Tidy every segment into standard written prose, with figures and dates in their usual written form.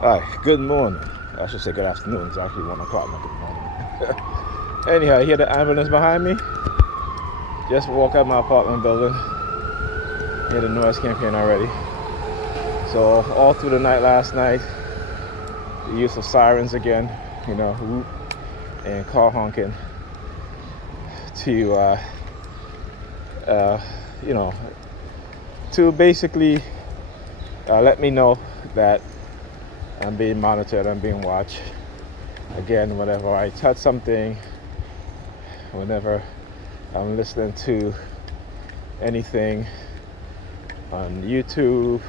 Hi, good morning. I should say good afternoon. It's actually 1 o'clock, not good morning. Anyhow, I hear the ambulance behind me. Just walk out my apartment building. Hear the noise campaign already. So all through the night last night, the use of sirens again, whoop and car honking to, to basically let me know that I'm being monitored, I'm being watched. Again, whenever I touch something, whenever I'm listening to anything on YouTube,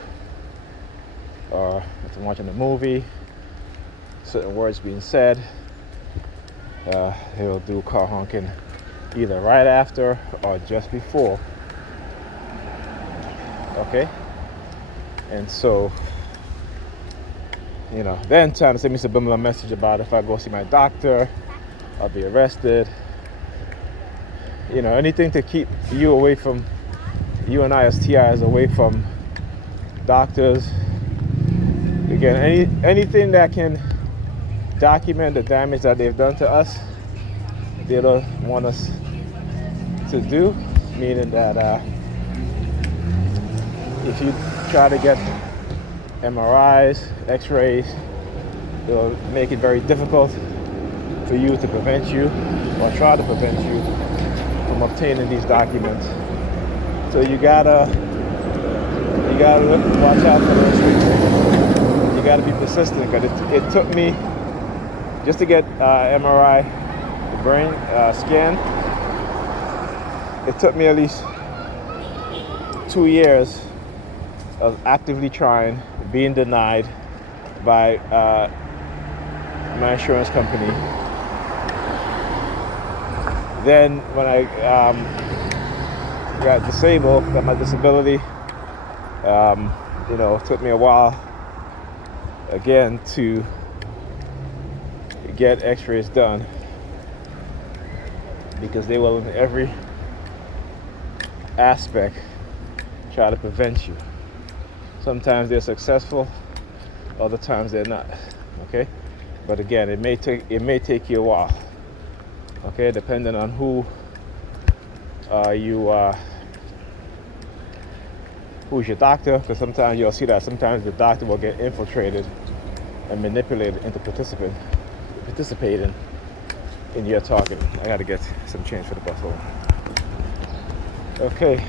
or if I'm watching a movie, certain words being said, he'll do car honking either right after or just before. Okay? And so, then trying to send me a subliminal message about if I go see my doctor, I'll be arrested. Anything to keep you away from, you and I as TIs away from doctors. Again, anything that can document the damage that they've done to us, they don't want us to do. Meaning that if you try to get MRIs, X-rays, they'll make it very difficult for you to prevent you or try to prevent you from obtaining these documents. So you gotta watch out for those things. You gotta be persistent, because it took me just to get MRI, the brain scan. It took me at least 2 years of actively trying, being denied by my insurance company. Then when I got disabled, got my disability, it took me a while again to get x-rays done, because they will in every aspect try to prevent you. Sometimes they're successful, other times they're not. Okay, but again, it may take you a while. Okay, depending on who's your doctor, because sometimes you'll see that sometimes the doctor will get infiltrated and manipulated into participating in your targeting. I got to get some change for the bus home. Okay,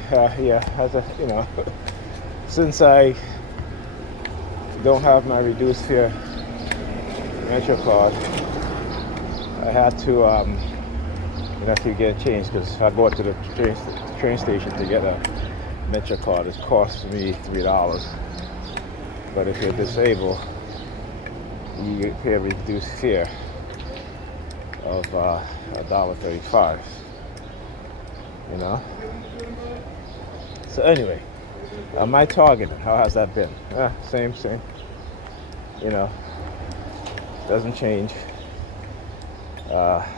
since I don't have my reduced fare Metro card, I had to get changed, because if I go to the train station to get a Metro card, it costs me $3. But if you're disabled, you pay a reduced fare of $1.35. So anyway, my targeting, how has that been? Same. Doesn't change.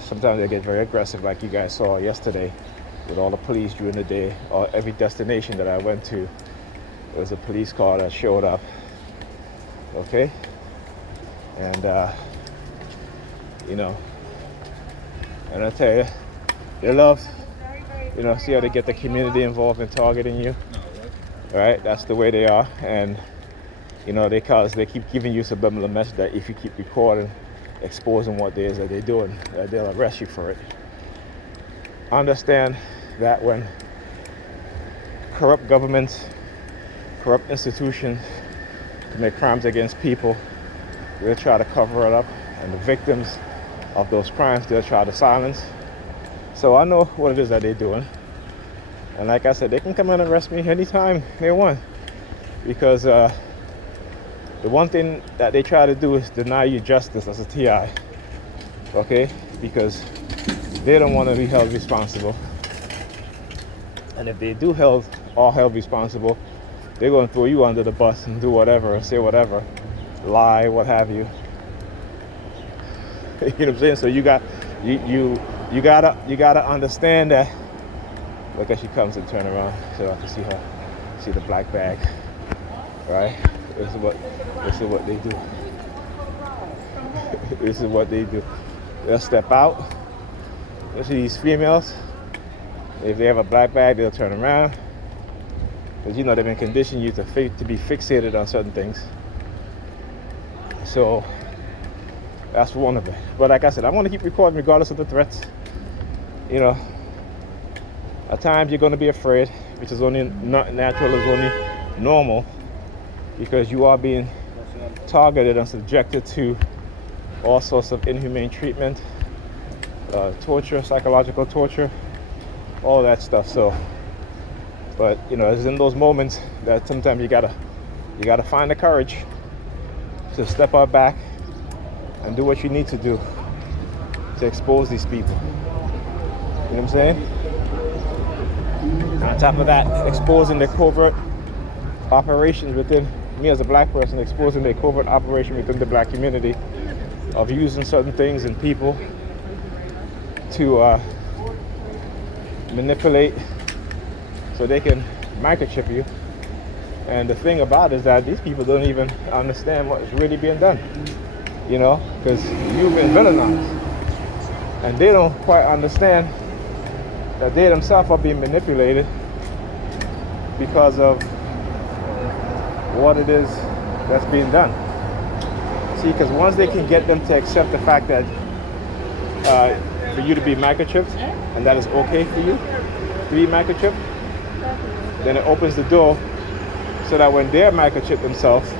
Sometimes they get very aggressive, like you guys saw yesterday with all the police during the day. Or every destination that I went to, there was a police car that showed up. Okay? And and I tell you, they love, see how they get the community involved in targeting you. Right? That's the way they are. And they keep giving you subliminal message that if you keep recording, exposing what it is that they're doing, they'll arrest you for it. Understand that when corrupt governments, corrupt institutions commit crimes against people, they'll try to cover it up, and the victims of those crimes they'll try to silence. So I know what it is that they're doing, and like I said, they can come and arrest me anytime they want, because the one thing that they try to do is deny you justice as a TI. Okay, because they don't want to be held responsible, and if they do held responsible, they're going to throw you under the bus and do whatever, say whatever, lie, what have you. You know what I'm saying? So you gotta understand that. Look as she comes and turn around, so I can see the black bag. Right? This is what they do. This is what they do. They'll step out. You'll see these females. If they have a black bag, they'll turn around. Because they've been conditioned you to be fixated on certain things. So that's one of it. But like I said, I'm going to keep recording regardless of the threats. At times you're going to be afraid, which is only not natural, is only normal, because you are being targeted and subjected to all sorts of inhumane treatment, torture, psychological torture, all that stuff. So, but it's in those moments that sometimes you gotta find the courage to step out back and do what you need to do to expose these people. You know what I'm saying? On top of that, exposing the covert operations within me as a black person, exposing the covert operation within the black community of using certain things and people to manipulate so they can microchip you. And the thing about it is that these people don't even understand what is really being done, because you've been villainized, and they don't quite understand that they themselves are being manipulated because of what it is that's being done. See, because once they can get them to accept the fact that for you to be microchipped, and that is okay for you to be microchipped, then it opens the door so that when they're microchipped themselves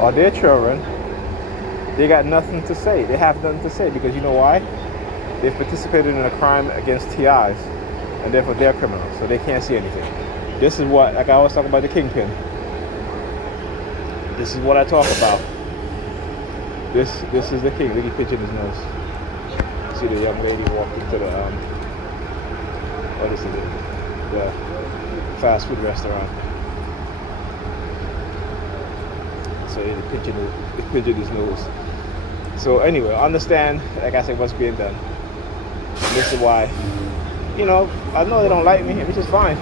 or their children, they got nothing to say. They have nothing to say, because you know why? They've participated in a crime against TIs, and therefore they're criminals, so they can't see anything. This is what, like I always talk about the kingpin. This is what I talk about. This is the king. Look at pinching his nose. See the young lady walked into the what is it? The fast food restaurant. So he's pinching his nose. So anyway, understand, like I said, what's being done. And this is why, I know they don't like me, which is fine.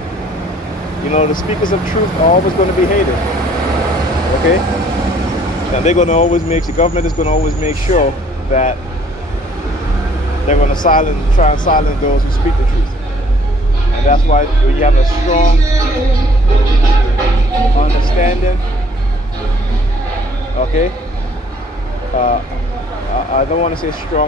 The speakers of truth are always going to be hated. Okay? And they're going to always the government is going to always make sure that they're going to try and silence those who speak the truth. And that's why when you have a strong understanding, okay? I don't want to say strong